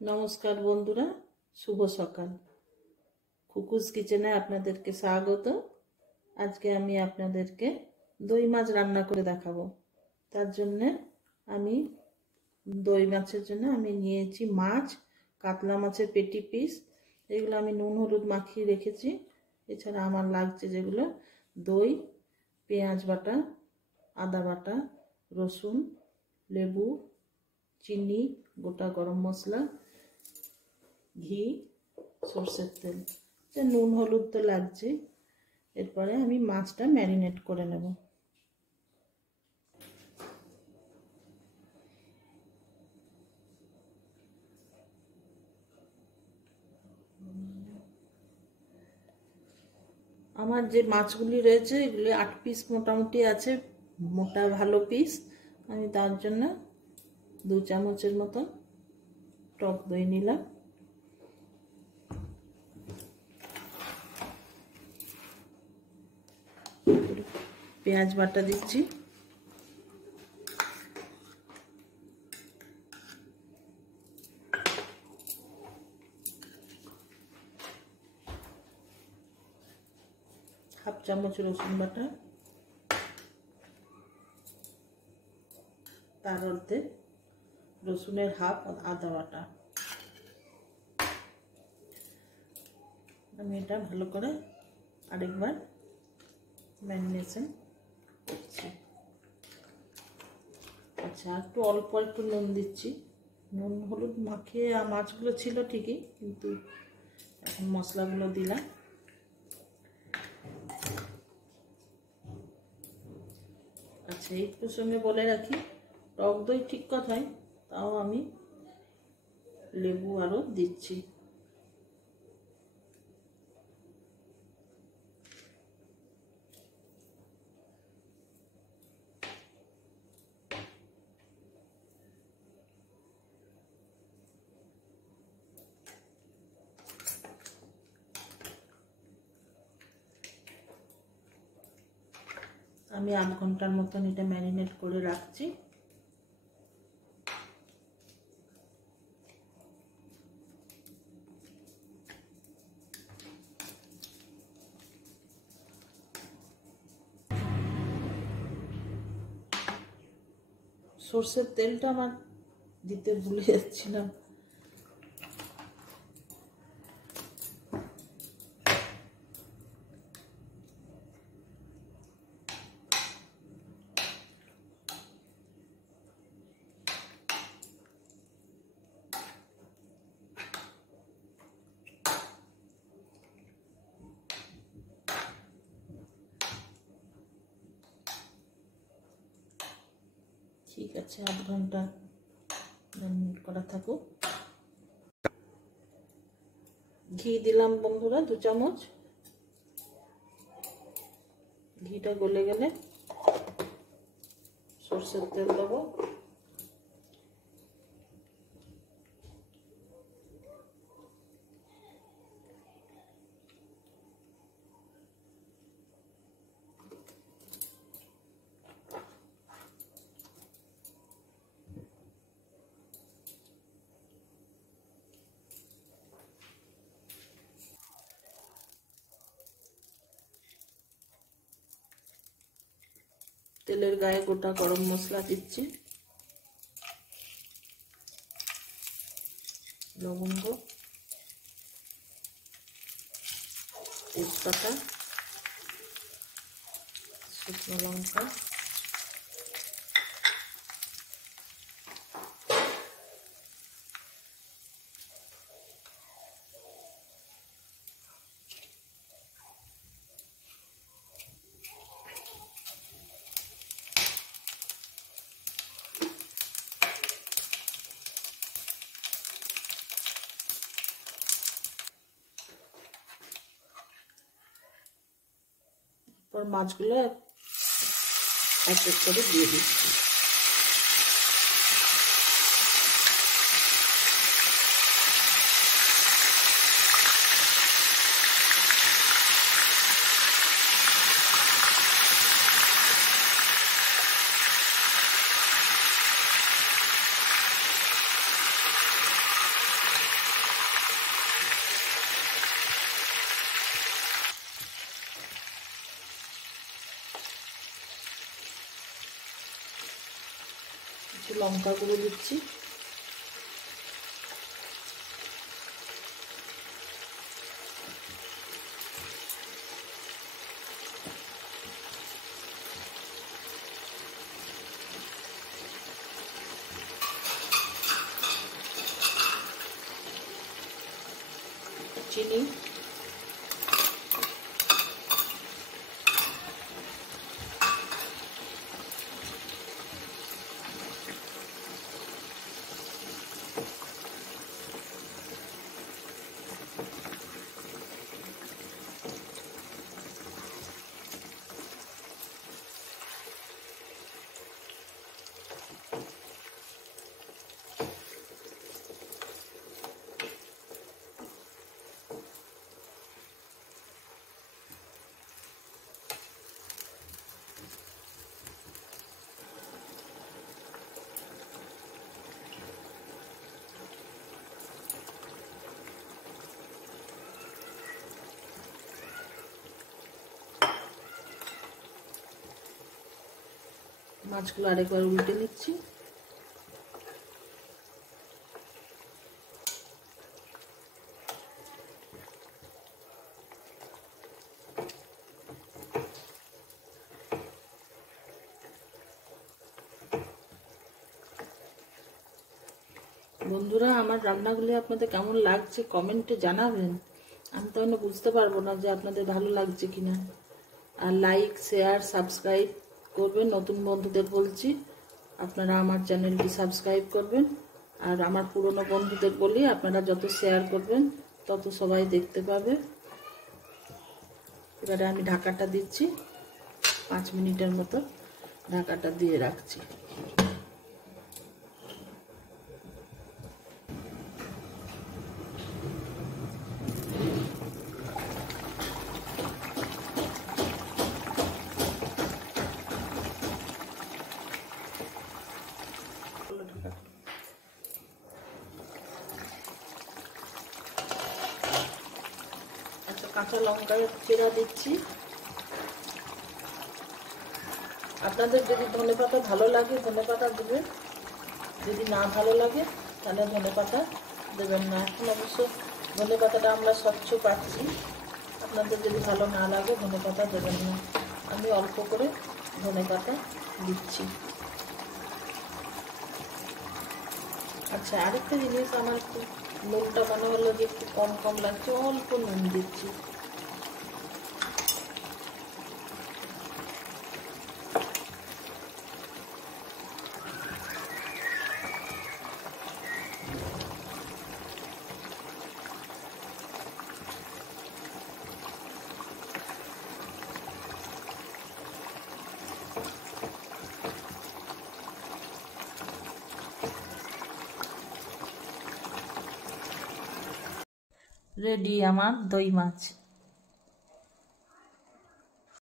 নমস্কার বন্ধুরা, শুভ সকাল। খুকুস কিচেনে আপনাদেরকে স্বাগত। আজকে আমি আপনাদেরকে দই মাছ রান্না করে দেখাবো। তার জন্য আমি দই মাছের জন্য আমি নিয়েছি মাছ, কাতলা মাছের পেটি পিস। এগুলো আমি নুন হলুদ মাখিয়ে রেখেছি। এছাড়া আমার লাগছে যেগুলো দই, পেঁয়াজ বাটা, আদা বাটা, রসুন, লেবু, চিনি, গোটা গরম মশলা, ঘি, সরষের তেল, নুন হলুদ তো লাগছে। এরপরে আমি মাছটা ম্যারিনেট করে নেব। আমার যে মাছগুলি রয়েছে এগুলি 8 পিস মোটামুটি আছে, মোটা ভালো পিস। আমি তার জন্য 2 চামচের মতন টক দই নিলাম। পেঁয়াজ বাটা দিচ্ছি, হাফ চামচ রসুন বাটা, তার মধ্যে রসুনের হাফ, আদা বাটা। আমি এটা ভালো করে আরেকবার ম্যারিনেশন করছি। আচ্ছা, একটু অল্প একটু নুন দিচ্ছি। নুন হলুদ মাখিয়ে মাছগুলো ছিল ঠিকই, কিন্তু এখন মশলাগুলো দিলাম। আচ্ছা, এই প্রসঙ্গে বলে রাখি, টক দই ঠিক কথাই, তাও আমি লেবু আরও দিচ্ছি। আমি 8 ঘন্টার মতন এটা ম্যারিনেট করে রাখছি। সরষের তেলটা আমার দিতে ভুলে যাচ্ছিলাম। ঠিক আছে, 8 ঘন্টা ম্যারিনেট করা থাকুক। ঘি দিলাম বন্ধুরা 2 চামচ। ঘিটা গলে গেলে সরষের তেল দেবো। তেলের গায়ে গোটা গরম মশলা দিচ্ছি, লবঙ্গ, তেজপাতা, শুকনো লঙ্কা, পর মাছগুলো এক এক করে দিয়ে দিচ্ছি। একটু লঙ্কা গুঁড়ো দিচ্ছি, চিনি, মাছগুলো আরেকবার উল্টে নিচ্ছি। বন্ধুরা, আমার রান্নাগুলি আপনাদের কেমন লাগছে কমেন্টে জানাবেন। আমি তো বুঝতে পারবো না যে আপনাদের ভালো লাগছে কিনা। আর লাইক, শেয়ার, সাবস্ক্রাইব করবেন। নতুন বন্ধুদের বলছি আপনারা আমার চ্যানেলটি সাবস্ক্রাইব করবেন। আর আমার পুরনো বন্ধুদের বলি আপনারা যত শেয়ার করবেন তত সবাই দেখতে পাবে। এবারে আমি ঢাকাটা দিচ্ছি, 5 মিনিটের মতো ঢাকাটা দিয়ে রাখছি। কাঁচা লঙ্কা চিরা দিচ্ছি। আপনাদের যদি ধনেপাতা ভালো লাগে ধনেপাতা দেবেন, যদি না ভালো লাগে তাহলে ধনেপাতা দেবেন না। এখন অবশ্য ধনেপাতাটা আমরা স্বচ্ছ পাচ্ছি, আপনাদের যদি ভালো না লাগে ধনেপাতা দেবেন না। আমি অল্প করে ধনেপাতা দিচ্ছি। আচ্ছা, আরেকটা জিনিস, আমার একটু নুনটা মনে হলো যে একটু কম কম লাগছে, অল্প নুন দিচ্ছি। রেডি আমার দই মাছ।